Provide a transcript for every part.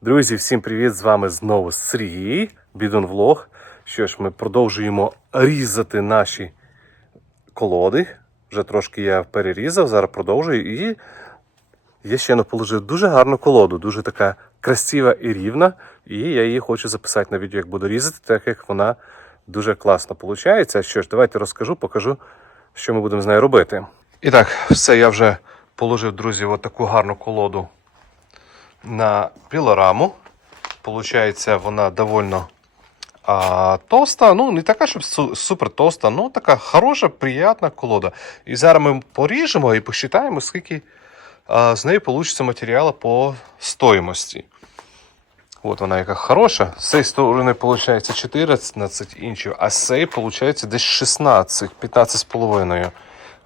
Друзі, всім привіт! З вами знову Сергій, Бідон Влог. Що ж, ми продовжуємо різати наші колоди. Вже трошки я перерізав, зараз продовжую. І я ще не положив дуже гарну колоду, дуже така красива і рівна. І я її хочу записати на відео, як буду різати, так як вона дуже класно виходить. Що ж, давайте розкажу, покажу, що ми будемо з нею робити. І так, все, я вже положив, друзі, от таку гарну колоду на пілораму. Получається, вона довольно а, толста. Ну, не така, щоб супер толста, ну така хороша, приємна колода. І зараз ми поріжемо і посчитаємо, скільки а, з неї вийде матеріалу по стоїмості. От вона яка хороша. З цієї сторони виходить 14 інчів, а з цієї виходить десь 16, 15,5.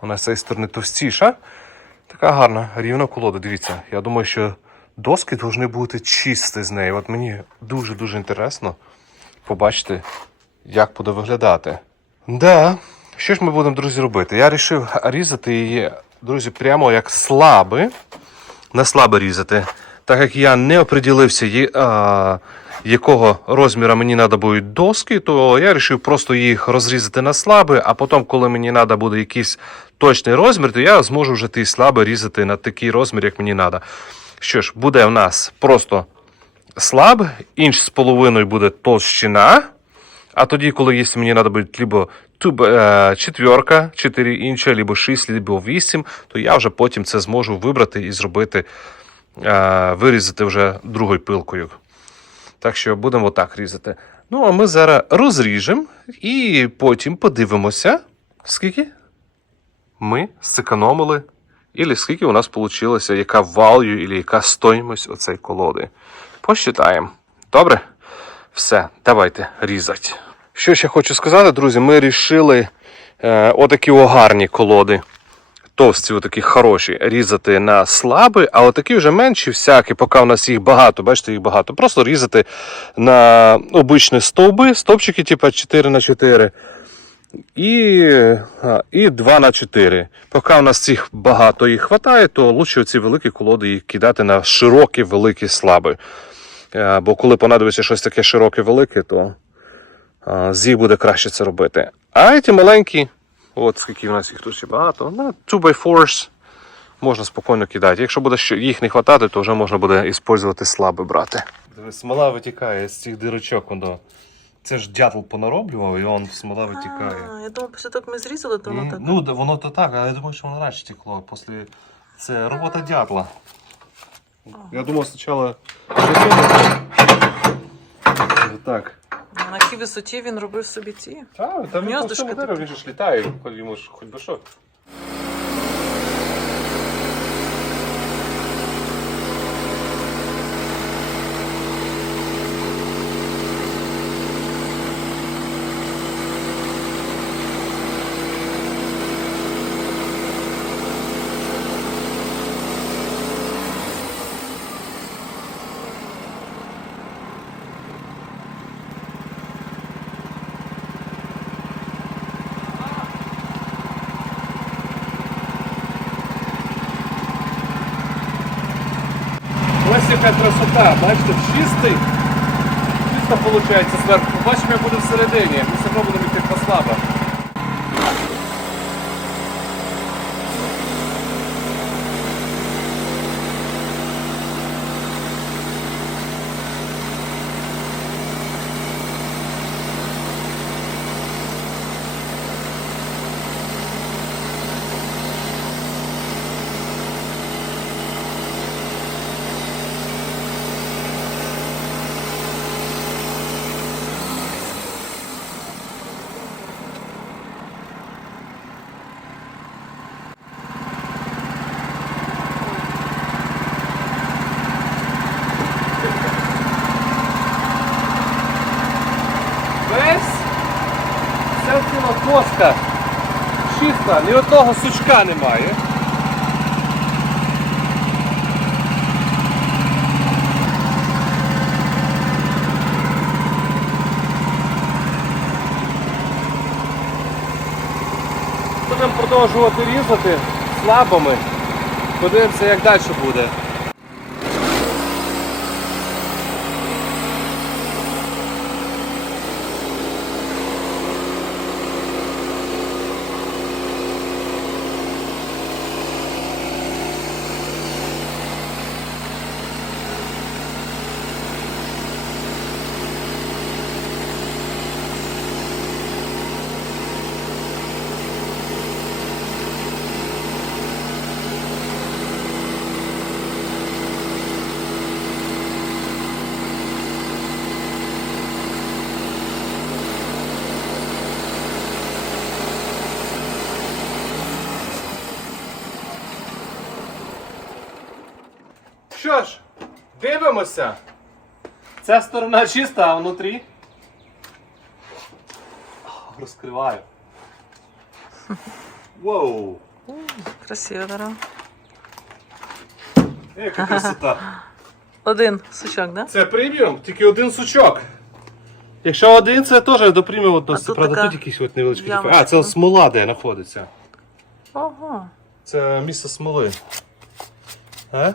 Вона з цієї сторони товстіша. Така гарна, рівна колода. Дивіться, я думаю, що доски повинні бути чисті з неї. От мені дуже-дуже інтересно побачити, як буде виглядати. Да. Що ж ми будемо, друзі, робити? Я вирішив різати її, друзі, прямо як слаби. На слабе різати. Так як я не оприділився, а, якого розміру мені треба будуть доски, то я вирішив просто їх розрізати на слабе, а потім, коли мені треба буде якийсь точний розмір, то я зможу вже ті слаби різати на такий розмір, як мені треба. Що ж, буде в нас просто слаб, інч з половиною буде толщина. А тоді, коли якщо мені треба буде либо е, четверка, 4 інча, либо 6, либо 8, то я вже потім це зможу вибрати і зробити, е, вирізати вже другою пилкою. Так що будемо отак різати. Ну, а ми зараз розріжемо і потім подивимося, скільки ми зекономили, і скільки у нас вийшло, яка value, або яка стоїмость оцей колоди. Посчитаємо. Добре? Все, давайте різати. Що ще хочу сказати, друзі, ми вирішили е, отакі огарні колоди. Товсті, отакі хороші, різати на слаби, а отакі вже менші, всякі, поки у нас їх багато, бачите, їх багато. Просто різати на обичні стовби, стовпчики, типу 4 на 4 і, і 2 на 4. Поки у нас цих багато їх вистачає, то краще ці великі колоди їх кидати на широкі, великі слаби. Е, Бо коли понадобиться щось таке широке, велике, то з їх буде краще це робити. А ці маленькі, от скільки у нас їх тут ще багато, на 2x4 можна спокійно кидати. Якщо буде їх не вистачати, то вже можна буде використовувати слабе брати. Смола витікає з цих дирочок. Воно. Це ж дятел понароблював, і он смола витікає. А, я думаю, після того, як ми зрізали, то воно так. Ну, да, воно то так, але я думаю, що воно раніше текло. Після... Це робота дятла. Я думав спочатку, так. На якій висоті він робив собі ці. Так, там він по всьому дереву, він же ж літає, хоч йому ж хоч би що. Ось яка красота, бачите, чистий. Чисто виходить зверху. Бачимо, як буде всередині. Ми все одно будемо йти. Весь доска чиста, ні одного сучка немає. Будемо продовжувати різати слабами. Подивимося, як далі буде. Що ж, дивимося. Ця сторона чиста, а внутрі. Розкриваю. Воу! Красиво, дерево. Яка красота! Один сучок, да? Це преміум, тільки один сучок. Якщо один, це теж до преміум відноситься. Правда, така тут якийсь от невеличкий ямочка. А, це смола, де знаходиться. Ого. Це місце смоли. А?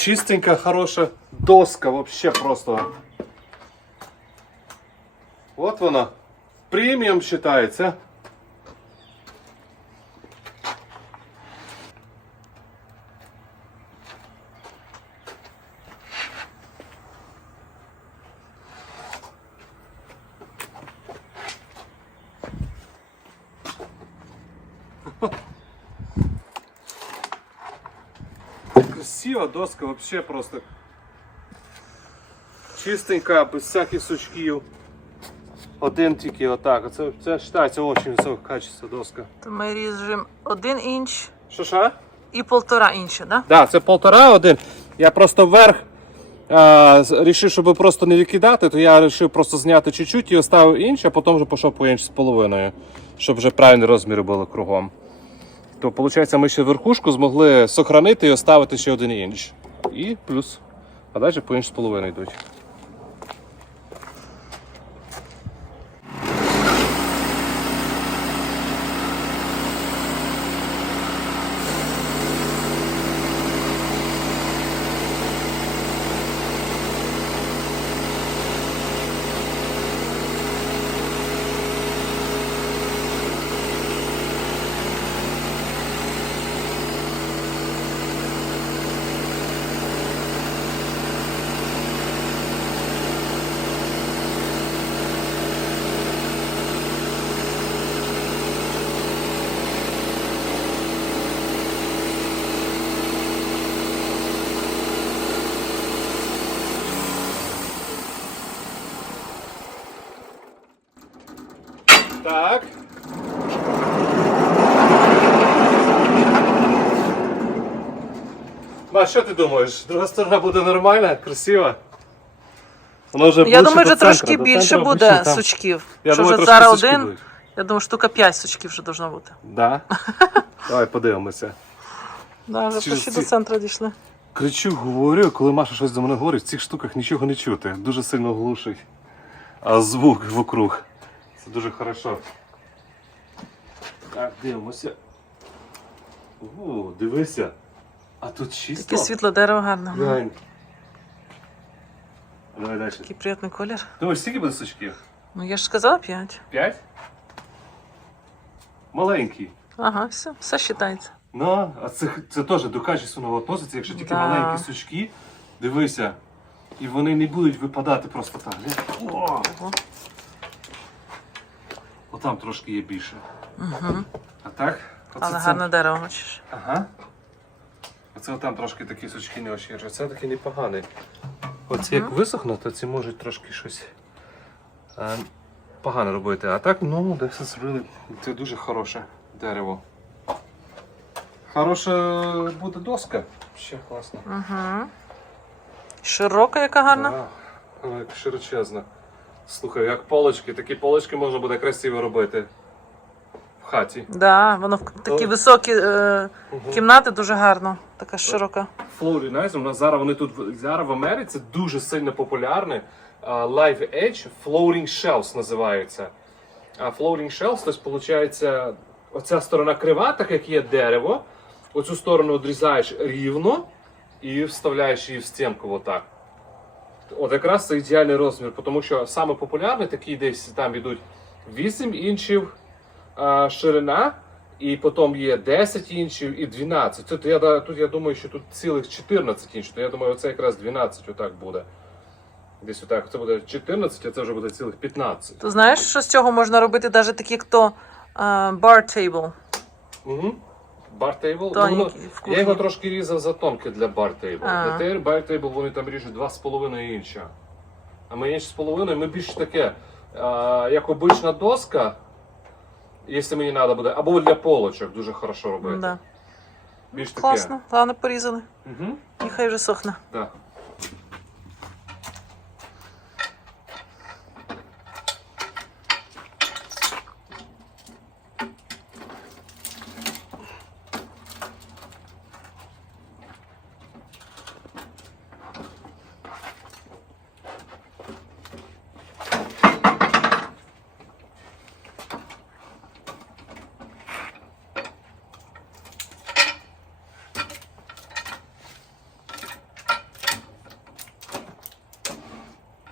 Чистенька, хороша доска, вообще просто. От вона. Преміум вважається. Красива доска, вообще просто. Чистенька, без всяких сучків. Один тільки отак. Це, це вважається дуже високе качество доска. То ми ріжемо один інч Що що? і полтора інча, да? Да, це полтора один. Я просто вверх а, рішив, щоб просто не викидати, то я вирішив просто зняти чуть-чуть і оставив інч, а потім вже пішов по інч з половиною, щоб вже правильні розміри були кругом. То виходить, ми ще верхушку змогли сохранити і оставити ще один інч. І плюс. А далі по інш з половиною йдуть. Так. Ма, що ти думаєш? Друга сторона буде нормальна, красива? Воно вже Я ближче думаю, до що центру, трошки до більше центру буде обично там- сучків. Я що думаю, вже трошки зараз сучки один, будуть. я думаю, штука 5 сучків вже должно бути. Да? Давай подивимося. Да, вже Через почти ці- до центру дійшли. Кричу, говорю, коли Маша щось до мене говорить, в цих штуках нічого не чути. Дуже сильно глушить. А звук вокруг. Це дуже хорошо. Так, дивимося. О, дивися. А тут чисто. Таке світло дерево гарне. Глянь. Давай далі. Такий приємний колір. Думаєш, скільки буде сучків? Ну я ж сказала 5. П'ять? Маленький. Ага, все, все вважається. Ну, а це, це теж до качественного відноситься, якщо тільки Да. маленькі сучки, дивися, і вони не будуть випадати просто так. Глянь. О! Ого. Отам трошки є більше. Угу. А так? Оце Але це- гарне дерево, бачиш. Ага. Оце там трошки такі сучки не ощирюють. Це такий непоганий. Оце як висохне, то ці можуть трошки щось а, погано робити. А так, ну, is really, це дуже хороше дерево. Хороша буде доска. Ще класно. Угу. Широка, яка гарна. Да. Вона як широчезна. Слухай, як полочки, такі полочки можна буде красиво робити в хаті. Да, воно в такі О. високі е, кімнати дуже гарно. Така широка. Floating Nights, у нас зараз вони тут зараз в Америці дуже сильно популярні. А, Live Edge Floating Shelves називаються. А Floating Shelves, тобто, виходить, оця сторона крива, так як є дерево, оцю сторону відрізаєш рівно і вставляєш її в стінку отак. От якраз це ідеальний розмір, тому що саме популярний такий десь там йдуть 8 інчів а, ширина, і потім є 10 інчів і 12. Тут я, тут я думаю, що тут цілих 14 інчів, то я думаю, оце якраз 12 отак буде. Десь отак. Це буде 14, а це вже буде цілих 15. Ти знаєш, що з цього можна робити навіть такі, хто е, bar table. Угу. Бар-тейбл. Тоненький, воно, я його трошки різав за тонке для бар-тейбл. Для тейр бар-тейбл вони там ріжуть 2,5 інча. А ми інч з половиною, ми більш таке, а, як обична доска, якщо мені треба буде, або для полочок дуже хорошо робити. Да. Більш таке. Класно, головне порізали. Угу. І хай вже сохне. Так.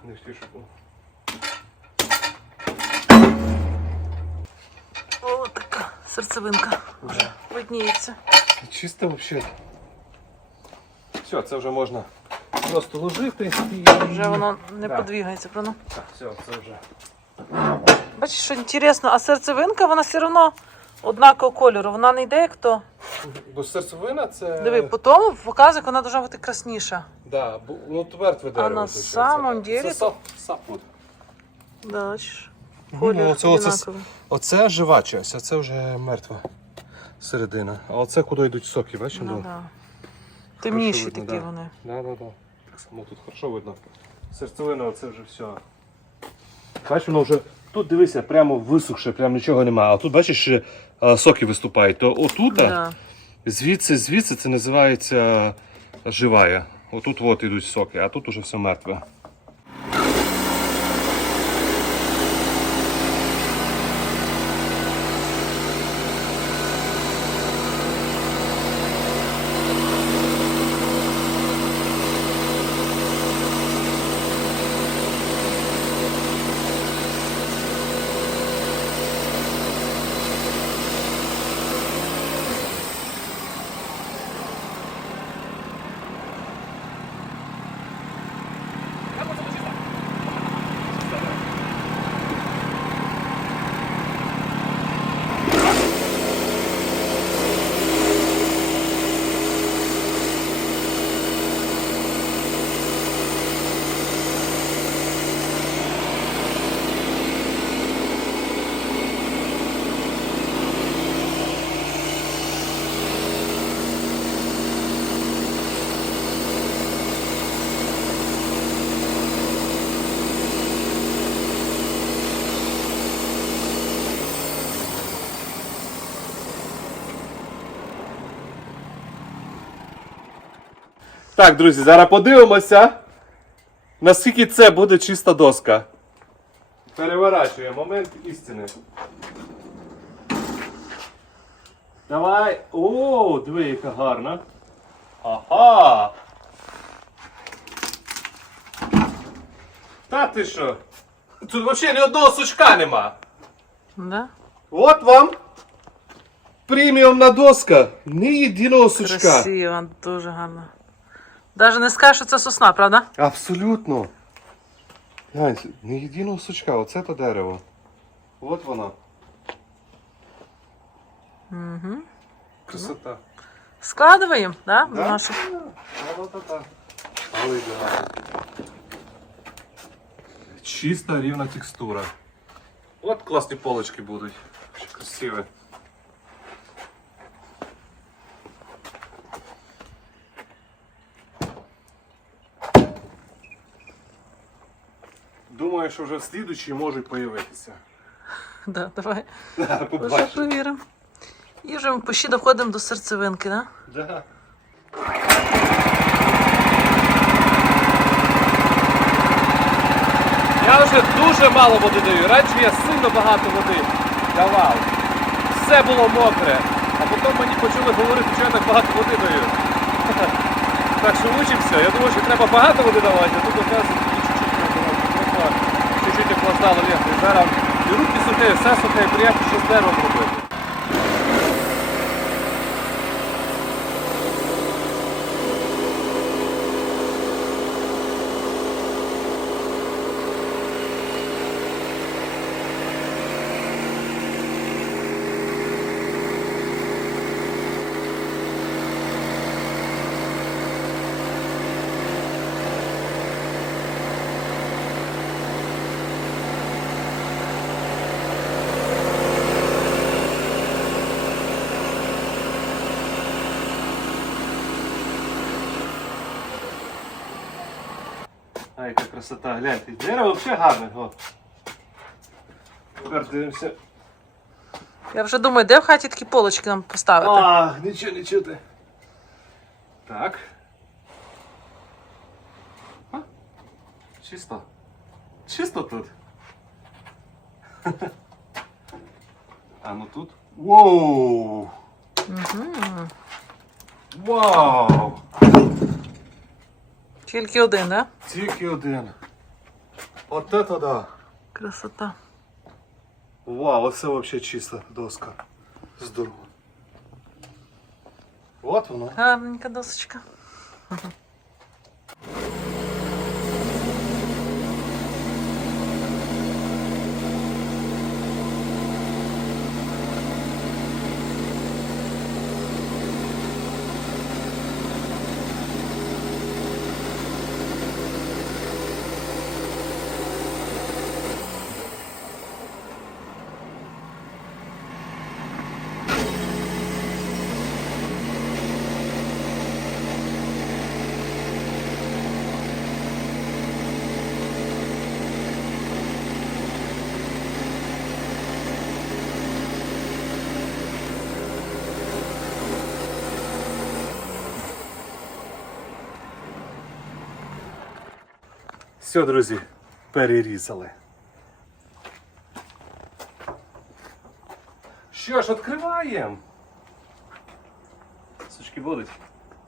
Не всі шукав. О, така серцевинка. Вже видніється. Чисто взагалі. Все, це вже можна просто ложити і. Вже воно не Да. подвігається, правда? Так, все, це вже. Бачиш, що інтересно, а серцевинка, вона все одно однакового кольору. Вона не йде як то. Бо серцевина це. Диви, по тому показує, вона дуже бути красніша. Да, бо воно тверде дерево. на це- самом деле Це сап, сапвуд. Да, Ну, оце- оце- Оце жива часть, а це вже мертва середина. А оце куди йдуть соки, бачиш? Ну, Ну, да. Темніші видно, такі да. вони. Да, да, да. Так само тут хорошо видно. Серцевина, оце вже все. Бачиш, воно вже. Тут дивися, прямо висохше, прямо нічого немає. А тут бачиш, ще, а, соки виступають. То отут, Да. звідси, звідси це називається живая. Отут от ідуть соки, а тут уже все мертве. Так, друзі, зараз подивимося, наскільки це буде чиста доска. Переворачує момент істини. Давай. О, диви, яка гарна. Ага. Та ти що? Тут взагалі ні одного сучка нема. Да? От вам преміумна доска. Ні єдиного сучка. Красиво, дуже гарно. Навіть не скажеш, що це сосна, правда? Абсолютно. Глянь, не єдиного сучка, оце то дерево. От воно. Угу. Красота. Складуємо, да? в Да? нашу. Та-та-та. Але ідеально. Чиста рівна текстура. От класні полочки будуть. Красиві. Думаю, що вже в слідучій можуть появитися. Да, давай. Да, Вже побачимо. провіримо. І вже ми почти доходимо до серцевинки, да? Да. Я вже дуже мало води даю. Раніше я сильно багато води давав. Все було мокре. А потім мені почали говорити, що я так багато води даю. Так що учимося. Я думаю, що треба багато води давати, а тут оказується тільки чуть-чуть треба давати. Просто охлаждало. І зараз і руки сухі, все сухе, приємно, що з деревом робити. Красота, гляньте. Дерево взагалі гарне. О. Тепер дивимося. Я вже думаю, де в хаті такі полочки нам поставити? А, нічого не чути. Так. А? Чисто. Чисто тут. А ну тут. Воу! Угу. Вау! Тільки один, да? Тільки один. От это да. Красота. Вау, оце взагалі чиста доска. Здорово. От воно. Гарненька досочка. Все, друзі, перерізали. Що ж, відкриваємо. Сучки будуть.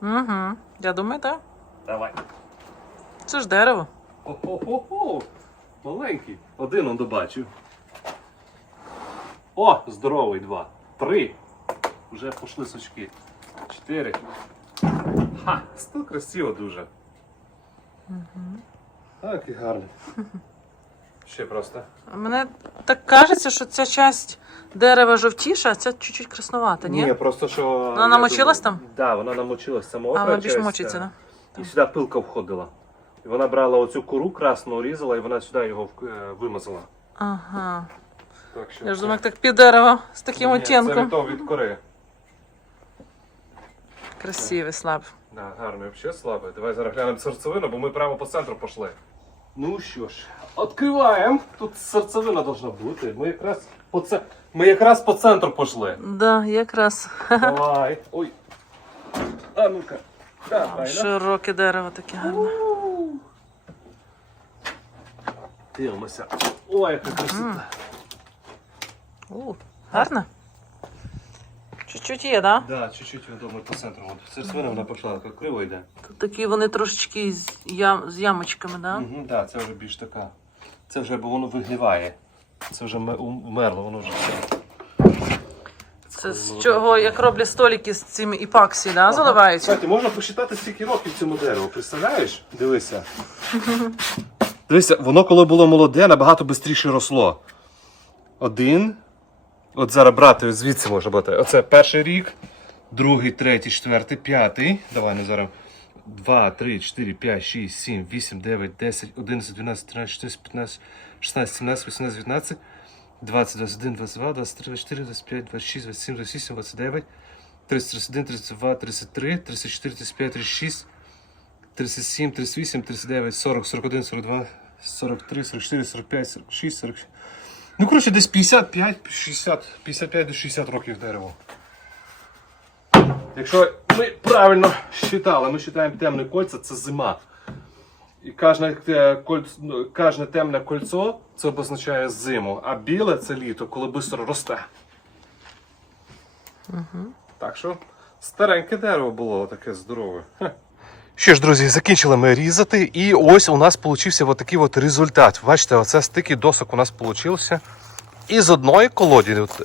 Угу. Я думаю, так. Давай. Це ж дерево. О-хо-хо-хо. Маленький. Один он добачив. О, здоровий два. Три. Вже пішли сучки. Чотири. Ха, сто красиво дуже. Так і гарно. Ще просто. Мене так кажеться, що ця часть дерева жовтіша, а ця чуть-чуть красновата, ні? просто що. Вона намочилась там? Так, да, вона намочилась самого. а вона більш мочиться, да? І сюди пилка входила. І вона брала оцю кору красну, різала, і вона сюди його е, вимазала. Ага. Так що Я ж це- думаю, як так під дерево з таким Ні, Це оттінком. від того від кори. Красивий слаб. Да, гарно, взагалі слабе. Давай зараз глянемо серцевину, бо ми прямо по центру пішли. Ну що ж, відкриваємо. Тут серцевина должна бути. Ми якраз по це. Ми якраз по центру пішли. Да, якраз. Давай. Ой. А ну-ка. Давай, да. Широке дерево таке гарне. Дивимося. Ой, яка красота. У, гарно. Чуть-чуть є, да? Да, чуть-чуть думаю по центру. От серцевина вона пішла, так криво йде. Такі вони трошечки з, ям, з ямочками, да? Угу, да, це вже більш така. Це вже бо воно вигниває. Це вже ме- ум- вмерло, воно вже все. Це з чого, як роблять столики з цими іпаксі, да, заливають? Кстати, можна посчитати скільки років цьому дереву, представляєш? Дивися. Дивися, воно коли було молоде, набагато швидше росло. Один. От зараз брати, звідси може бути. Оце перший рік, другий, третій, четвертий, п'ятий. Давай не зараз. 2, 3, 4, 5, 6, 7, 8, 9, 10, 11, 12, 13, 14, 15, 16, 17, 18, 19, 20, 21, 22, 23, 24, 25, 26, 27, 28, 29, 30, 31, 32, 33, 34, 35, 36, 37, 38, 39, 40, 41, 42, 43, 44, 45, 46, 47. Ну, коротше, десь 55, 60, 55 до 60 років дерево. Якщо ми правильно считали, ми вважаємо темне кольця, це зима. І кожне, е, ну, кожне темне кольцо це обозначає зиму, а біле це літо, коли швидко росте. Так що стареньке дерево було таке здорове. Що ж, друзі, закінчили ми різати, і ось у нас получився от такий от результат. Бачите, оце стики досок у нас получився. І з одної колоді от,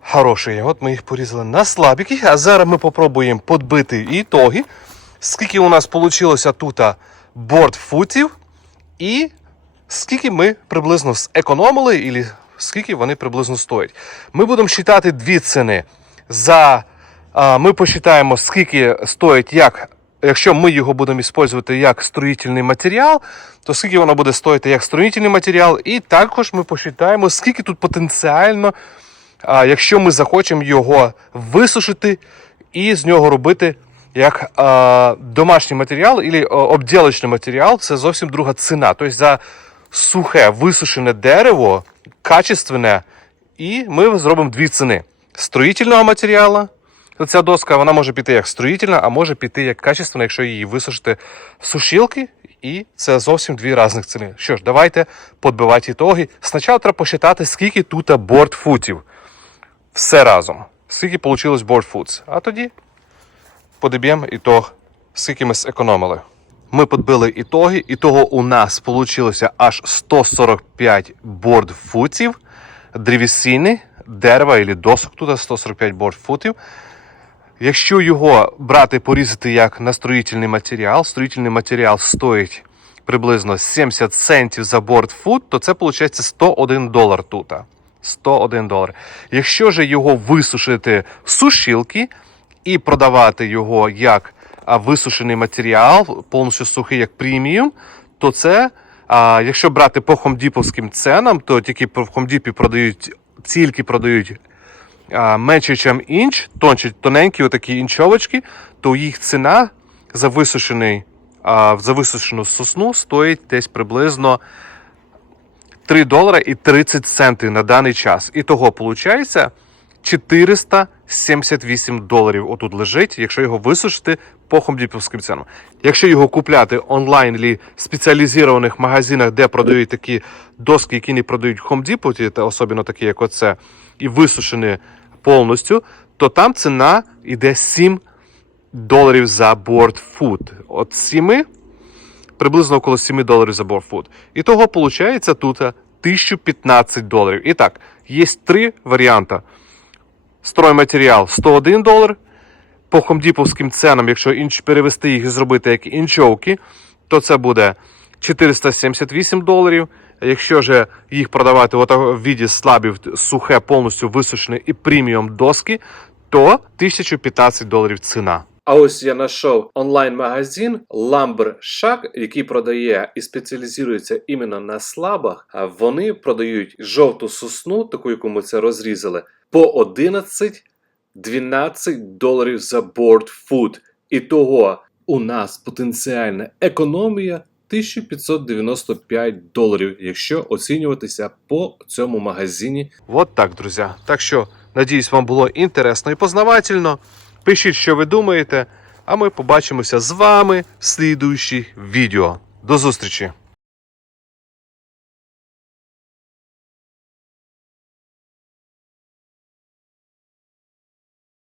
хороші. От ми їх порізали на слабіки, а зараз ми попробуємо подбити ітоги. Скільки у нас вийшло тут бортфутів, і скільки ми приблизно зекономили, і скільки вони приблизно стоять. Ми будемо вважати дві ціни. За, ми посчитаємо, скільки стоїть, як, якщо ми його будемо використовувати як строїтельний матеріал, то скільки воно буде стоїти як строїтельний матеріал, і також ми посчитаємо, скільки тут потенціально, якщо ми захочемо його висушити і з нього робити як домашній матеріал або обділочний матеріал, це зовсім друга ціна. Тобто за сухе, висушене дерево, качественне, і ми зробимо дві ціни: строїтельного матеріалу. То Ця доска вона може піти як строїтельна, а може піти як качественна, якщо її висушити з сушилки, і це зовсім дві різних ціни. Що ж, давайте підбивати ітоги. Спочатку треба посчитати, скільки тут бортфутів. Все разом. Скільки вийшло бортфутс. А тоді подіб'ємо ітог, скільки ми зекономили. Ми підбили ітоги, і того у нас вийшло аж 145 бортфутів древесини, дерева або досок тут 145 бортфутів. Якщо його брати порізати як на строїтельний матеріал, строїтельний матеріал стоїть приблизно 70 центів за бортфут, то це виходить 101 долар тут. 101 долар. Якщо ж його висушити в сушилки і продавати його як висушений матеріал, повністю сухий як преміум, то це, а, якщо брати по хомдіповським ценам, то тільки по хомдіпі продають, тільки продають менше, ніж інч, тонче, тоненькі отакі інчовочки, то їх ціна за висушений, за висушену сосну стоїть десь приблизно 3 долара і 30 центів на даний час. І того виходить 478 доларів отут лежить, якщо його висушити по хомдіпівським цінам. Якщо його купляти онлайн в спеціалізованих магазинах, де продають такі доски, які не продають хомдіпу, та особливо такі, як оце, і висушені повністю, то там ціна йде 7 доларів за бортфут. От 7 приблизно около 7 доларів за бортфут. І того виходить тут 1015 доларів. І так, є три варіанти. Стройматеріал 101 долар. По хомдіповським ценам, якщо інч, перевести їх і зробити як інчовки, то це буде 478 доларів. Якщо ж їх продавати в віді слабів, сухе, повністю висушене і преміум доски, то 1015 доларів ціна. А ось я знайшов онлайн-магазин Lumber Shack, який продає і спеціалізується іменно на слабах. А вони продають жовту сосну, таку, яку ми це розрізали, по 11 12 доларів за борт фуд. І того у нас потенціальна економія 1595 доларів, якщо оцінюватися по цьому магазині. Вот так, друзі. Так що, надіюсь, вам було інтересно і познавательно. Пишіть, що ви думаєте, а ми побачимося з вами в слідуючих відео. До зустрічі!